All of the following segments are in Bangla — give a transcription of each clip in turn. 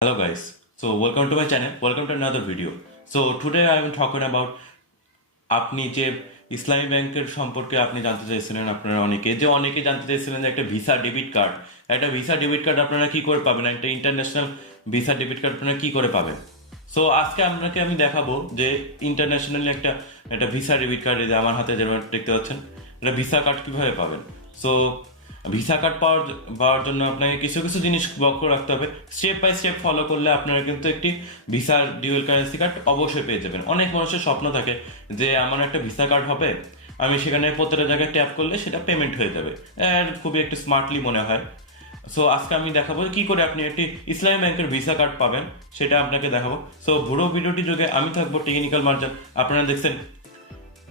Hello guys, so welcome to my channel, welcome to another video. So today I am talking about আপনি যে ইসলামী ব্যাংকের সম্পর্কে আপনি জানতে চাইছিলেন আপনারা অনেকে যে অনেকে জানতে চাইছিলেন যে একটা ভিসা ডেবিট কার্ড একটা ভিসা ডেবিট কার্ড আপনারা কি করে পাবেন? একটা ইন্টারন্যাশনাল ভিসা ডেবিট কার্ড আপনারা কি করে পাবেন? সো আজকে আপনাকে আমি দেখাবো যে ইন্টারন্যাশনালি একটা একটা ভিসা ডেবিট কার্ড আমার হাতে যেমন দেখতে পাচ্ছেন একটা ভিসা কার্ড কীভাবে পাবেন? সো ভিসা কার্ড পাওয়ার পাওয়ার জন্য আপনাকে কিছু কিছু জিনিস লক্ষ্য রাখতে হবে। স্টেপ বাই স্টেপ ফলো করলে আপনারা কিন্তু একটি ভিসা ডিউয়েল কারেন্সি কার্ড অবশ্যই পেয়ে যাবেন। অনেক মানুষের স্বপ্ন থাকে যে আমার একটা ভিসা কার্ড হবে, আমি সেখানে প্রত্যেকটা জায়গায় ট্যাপ করলে সেটা পেমেন্ট হয়ে যাবে। আর খুবই একটু স্মার্টলি মনে হয়। সো আজকে আমি দেখাবো কি করে আপনি একটি ইসলামী ব্যাংকের ভিসা কার্ড পাবেন, সেটা আপনাকে দেখাবো। সো পুরো ভিডিওটি যোগে আমি থাকব টেকনিক্যাল মার্জান আপনারা দেখছেন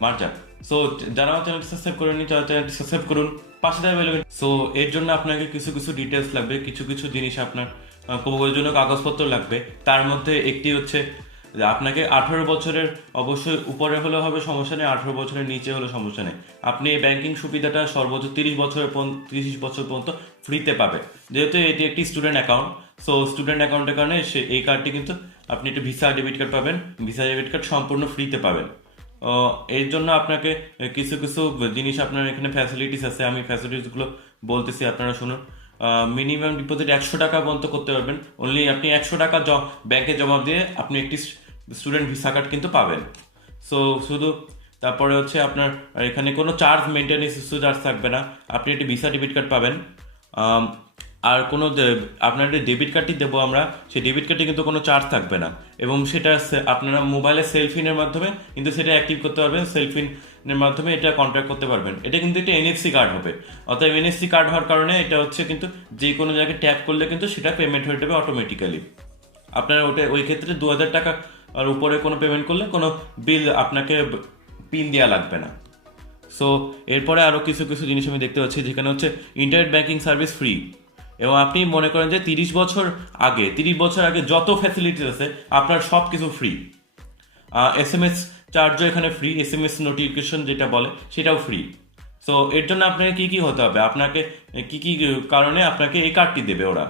মার্জান সো যারা আমার চ্যানেলটি সাবস্ক্রাইব করেনি তারা চ্যানেলটি সাবস্ক্রাইব করুন পাশে দেওয়া বেল সো এর জন্য আপনাকে কিছু কিছু ডিটেলস লাগবে কিছু কিছু জিনিস আপনার আহ, প্রয়োজনীয় কাগজপত্র লাগবে। তার মধ্যে একটি হচ্ছে আপনাকে আঠারো বছরের অবশ্যই উপরে হলে হবে সমস্যা নেই আঠারো বছরের নিচে হলে সমস্যা নেই। আপনি এই ব্যাংকিং সুবিধাটা সর্বোচ্চ তিরিশ বছরের তিরিশ বছর পর্যন্ত ফ্রিতে পাবে যেহেতু এটি একটি স্টুডেন্ট অ্যাকাউন্ট সো স্টুডেন্ট অ্যাকাউন্টের কারণে সে এই কার্ডটি কিন্তু আপনি একটি ভিসা ডেবিট কার্ড পাবেন। ভিসা ডেবিট কার্ড সম্পূর্ণ ফ্রিতে পাবেন। এর জন্য আপনাকে কিছু কিছু জিনিস আপনার এখানে ফ্যাসিলিটিস আছে। আমি ফ্যাসিলিটিসগুলো বলতেছি, আপনারা শুনুন। মিনিমাম ডিপোজিট একশো টাকা পর্যন্ত করতে পারবেন। অনলি আপনি একশো টাকা ব্যাংকে জমা দিয়ে আপনি একটি স্টুডেন্ট ভিসা কার্ড কিন্তু পাবেন। সো শুধু তারপরে হচ্ছে আপনার, এখানে কোনো চার্জ মেনটেন্যান্স চার্জ থাকবে না। আপনি একটি ভিসা ডেবিট কার্ড পাবেন। আর কোনো আপনার যে ডেবিট কার্ডটি দেবো আমরা, সেই ডেবিট কার্ডে কিন্তু কোনো চার্জ থাকবে না। এবং সেটা আপনারা মোবাইলে সেলফিনের মাধ্যমে কিন্তু সেটা অ্যাক্টিভ করতে পারবেন সেলফিনের মাধ্যমে এটা কন্ট্যাক্ট করতে পারবেন। এটা কিন্তু একটা এনএফসি কার্ড হবে। অর্থাৎ এনএফসি কার্ড হওয়ার কারণে এটা হচ্ছে কিন্তু যে কোনো জায়গায় ট্যাপ করলে কিন্তু সেটা পেমেন্ট হয়ে যাবে অটোমেটিক্যালি আপনারা ওটা, ওই ক্ষেত্রে দু হাজার টাকা আর উপরে কোনো পেমেন্ট করলে কোনো বিল আপনাকে পিন দেওয়া লাগবে না। সো এরপরে আরও কিছু কিছু জিনিস আমি দেখতে পাচ্ছি, যেখানে হচ্ছে ইন্টারনেট ব্যাংকিং সার্ভিস ফ্রি এবং আপনি মনে করেন যে তিরিশ বছর আগে, তিরিশ বছর আগে যত ফ্যাসিলিটি আছে, আপনার সব কিছু ফ্রি এস এম এস চার্জও এখানে free S M S notification যেটা বলে, সেটাও ফ্রি সো এর জন্য আপনাকে কি কি হতে হবে? আপনাকে, কি কি কারণে আপনাকে এই কার্ডটি দেবে ওরা?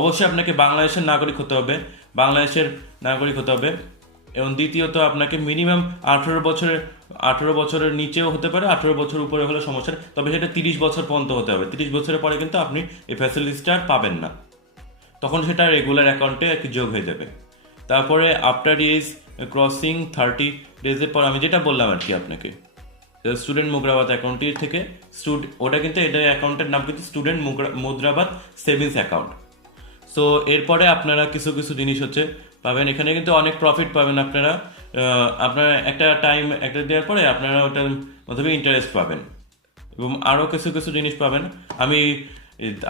অবশ্যই আপনাকে বাংলাদেশের নাগরিক হতে হবে, বাংলাদেশের নাগরিক হতে হবে। এবং দ্বিতীয়ত, আপনাকে মিনিমাম আঠেরো বছরের আঠেরো বছরের নিচেও হতে পারে, আঠেরো বছর উপরে হলে সমস্যা তবে সেটা তিরিশ বছর পর্যন্ত হতে হবে। তিরিশ বছরের পরে কিন্তু আপনি এই ফ্যাসিলিটিসটা আর পাবেন না। তখন সেটা রেগুলার অ্যাকাউন্টে একটি যোগ হয়ে যাবে। তারপরে আফটার ইজ ক্রসিং থার্টি ডেজের পর আমি যেটা বললাম আর কি আপনাকে স্টুডেন্ট মুদ্রাবাদ অ্যাকাউন্টটি থেকে ওটা কিন্তু এটা অ্যাকাউন্টের নাম কিন্তু স্টুডেন্ট মুদ্রাবাদ সেভিংস অ্যাকাউন্ট সো এরপরে আপনারা কিছু কিছু জিনিস হচ্ছে পাবেন। এখানে কিন্তু অনেক প্রফিট পাবেন আপনারা। আপনারা একটা টাইম একটা দেওয়ার পরে আপনারা ওটার মাধ্যমে ইন্টারেস্ট পাবেন। এবং আরও কিছু কিছু জিনিস পাবেন। আমি,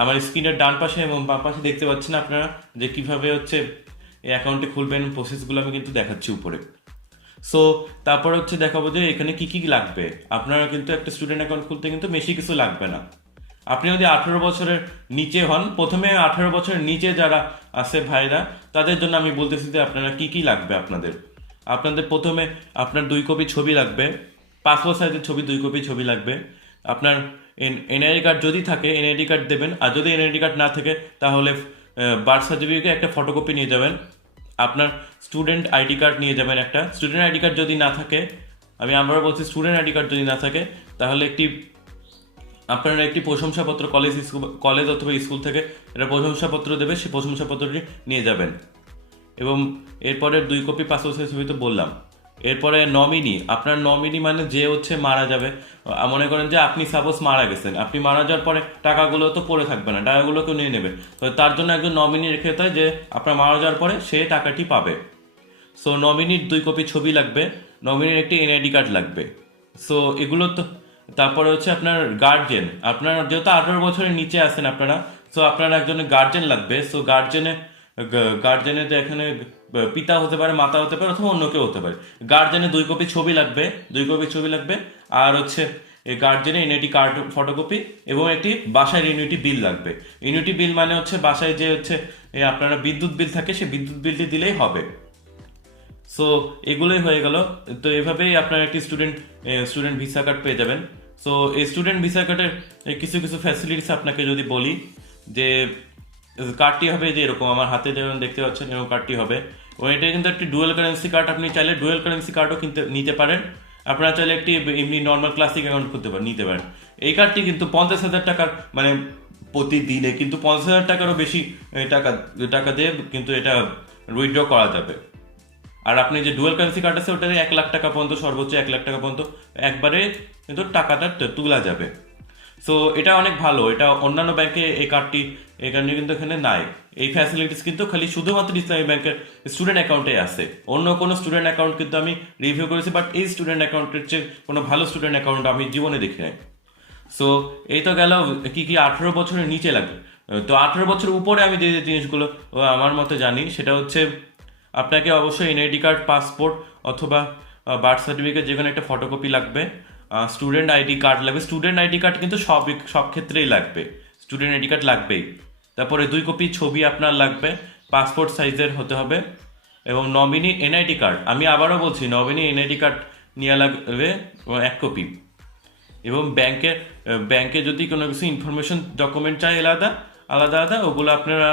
আমার স্ক্রিনের ডান পাশে এবং বাম পাশে দেখতে পাচ্ছেন আপনারা যে কীভাবে হচ্ছে এই অ্যাকাউন্টে খুলবেন প্রসেসগুলো আমি কিন্তু দেখাচ্ছি উপরে। সো তারপর হচ্ছে দেখাবো যে এখানে কি কি লাগবে। আপনারা কিন্তু একটা স্টুডেন্ট অ্যাকাউন্ট খুলতে কিন্তু বেশি কিছু লাগবে না। আপনি যদি আঠেরো বছরের নিচে হন, প্রথমে আঠেরো বছরের নিচে যারা আছে ভাইরা, তাদের জন্য আমি বলতেছি যে আপনারা কি কি লাগবে আপনাদের? আপনাদের প্রথমে আপনার দুই কপি ছবি লাগবে পাসপোর্ট সাইজের ছবি, দুই কপি ছবি লাগবে। আপনার এনআইডি কার্ড যদি থাকে, এনআইডি কার্ড দেবেন। আর যদি এনআইডি কার্ড না থাকে, তাহলে বার্থ সার্টিফিকেট একটা ফটোকপি নিয়ে যাবেন। আপনার স্টুডেন্ট আইডি কার্ড নিয়ে যাবেন একটা। স্টুডেন্ট আইডি কার্ড যদি না থাকে, আমি আমরা বলছি স্টুডেন্ট আইডি কার্ড যদি না থাকে, তাহলে একটি আপনারা একটি প্রশংসাপত্র কলেজ স্কুল কলেজ অথবা স্কুল থেকে একটা প্রশংসাপত্র দেবে, সেই প্রশংসাপত্রটি নিয়ে যাবেন। এবং এরপরে দুই কপি পাসপোর্ট সাইজ ছবি তো বললাম। এরপরে নমিনি আপনার নমিনি মানে যে হচ্ছে মারা যাবে। মনে করেন যে আপনি সাপোজ মারা গেছেন, আপনি মারা যাওয়ার পরে টাকাগুলো তো পড়ে থাকবে না, টাকাগুলো কেউ নিয়ে নেবে। তো তার জন্য একজন নমিনি রেখে হয় যে আপনার মারা যাওয়ার পরে সে টাকাটি পাবে। সো নমিনির দুই কপি ছবি লাগবে নমিনির একটি এনআইডি কার্ড লাগবে। সো এগুলো তো তারপরে হচ্ছে আপনার গার্জেন আপনার যেহেতু আঠারো বছরের নিচে আছেন আপনারা সো আপনার একজন গার্জেন লাগবে। সো গার্জেনে গার্জেনে তো এখানে, পিতা হতে পারে, মাতা হতে পারে, অথবা অন্য কেউ হতে পারে। গার্জেনে দুই কপি ছবি লাগবে, দুই কপি ছবি লাগবে। আর হচ্ছে, এই গার্জেনে ইউনিটি কার্ড ফটোকপি এবং একটি বাসায় ইউনিটি বিল লাগবে। ইউনিটি বিল মানে হচ্ছে বাসায় যে হচ্ছে আপনারা বিদ্যুৎ বিল থাকে, সেই বিদ্যুৎ বিলটি দিলেই হবে। সো এগুলোই হয়ে গেল। তো এভাবেই আপনার একটি স্টুডেন্ট স্টুডেন্ট ভিসা কার্ড পেয়ে যাবেন। সো এই স্টুডেন্ট ভিসা কার্ডের কিছু কিছু ফ্যাসিলিটিস আপনাকে যদি বলি, যে কার্ডটি হবে যে এরকম, আমার হাতে যেমন দেখতে পাচ্ছেন, এরকম কার্ডটি হবে। এবং এটা কিন্তু একটি ডুয়েল কারেন্সি কার্ড আপনি চাইলে ডুয়েল কারেন্সি কার্ডও কিনতে, নিতে পারেন। আপনারা চাইলে একটি এমনি নর্মাল ক্লাসিক অ্যাকাউন্ট করতে পারেন, নিতে পারেন। এই কার্ডটি কিন্তু পঞ্চাশ হাজার টাকার মানে প্রতিদিনে কিন্তু পঞ্চাশ হাজার টাকারও বেশি টাকা টাকা দিয়ে কিন্তু এটা উইথড্র করা যাবে। আর আপনি যে ডুয়েল কারেন্সি কার্ড আছে, ওটাতে এক লাখ টাকা পর্যন্ত, সর্বোচ্চ এক লাখ টাকা পর্যন্ত, একবারে কিন্তু টাকাটা তোলা যাবে। সো এটা অনেক ভালো। এটা অন্যান্য ব্যাংকে এই কার্ডটি এই কারণে কিন্তু এখানে নাই। এই ফ্যাসিলিটিস কিন্তু খালি শুধুমাত্র ইসলামী ব্যাংকের স্টুডেন্ট অ্যাকাউন্টে আছে। অন্য কোনো স্টুডেন্ট অ্যাকাউন্ট কিন্তু আমি রিভিউ করেছি বাট এই স্টুডেন্ট অ্যাকাউন্টের চেয়ে কোনো ভালো স্টুডেন্ট অ্যাকাউন্ট আমি জীবনে দেখি নাই। সো এই তো গেল, কি কি আঠেরো বছরের নিচে লাগবে। তো আঠেরো বছর উপরে আমি যে জিনিসগুলো আমার মতে জানি, সেটা হচ্ছে আপনাকে অবশ্যই এনআইডি কার্ড পাসপোর্ট অথবা বার্থ সার্টিফিকেট যে কোনো একটা ফটোকপি লাগবে। স্টুডেন্ট আইডি কার্ড লাগবে। স্টুডেন্ট আইডি কার্ড কিন্তু সব সব ক্ষেত্রেই লাগবে। স্টুডেন্ট আইডি কার্ড লাগবেই। তারপরে দুই কপি ছবি আপনার লাগবে। পাসপোর্ট সাইজের হতে হবে এবং নমিনি এনআইডি কার্ড আমি আবারও বলছি নমিনি এনআইডি কার্ড নিয়ে লাগবে এক কপি এবং ব্যাংকে ব্যাংকে যদি কোনো কিছু ইনফরমেশন ডকুমেন্ট চাই আলাদা আলাদা আলাদা, ওগুলো আপনারা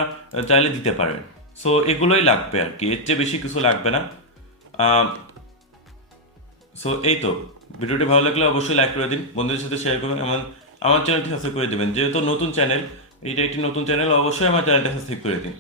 চাইলে দিতে পারেন। সো এগুলোই লাগবে আর কি এর চেয়ে বেশি কিছু লাগবে না। সো এই তো। ভিডিওটি ভালো লাগলে অবশ্যই লাইক করে দিন, বন্ধুদের সাথে শেয়ার করবেন, এবং আমার চ্যানেলটি সাবস্ক্রাইব করে দেবেন। যেহেতু নতুন চ্যানেল এইটা একটি নতুন চ্যানেল অবশ্যই আমার চ্যানেলটা সাবস্ক্রাইব করে দিন।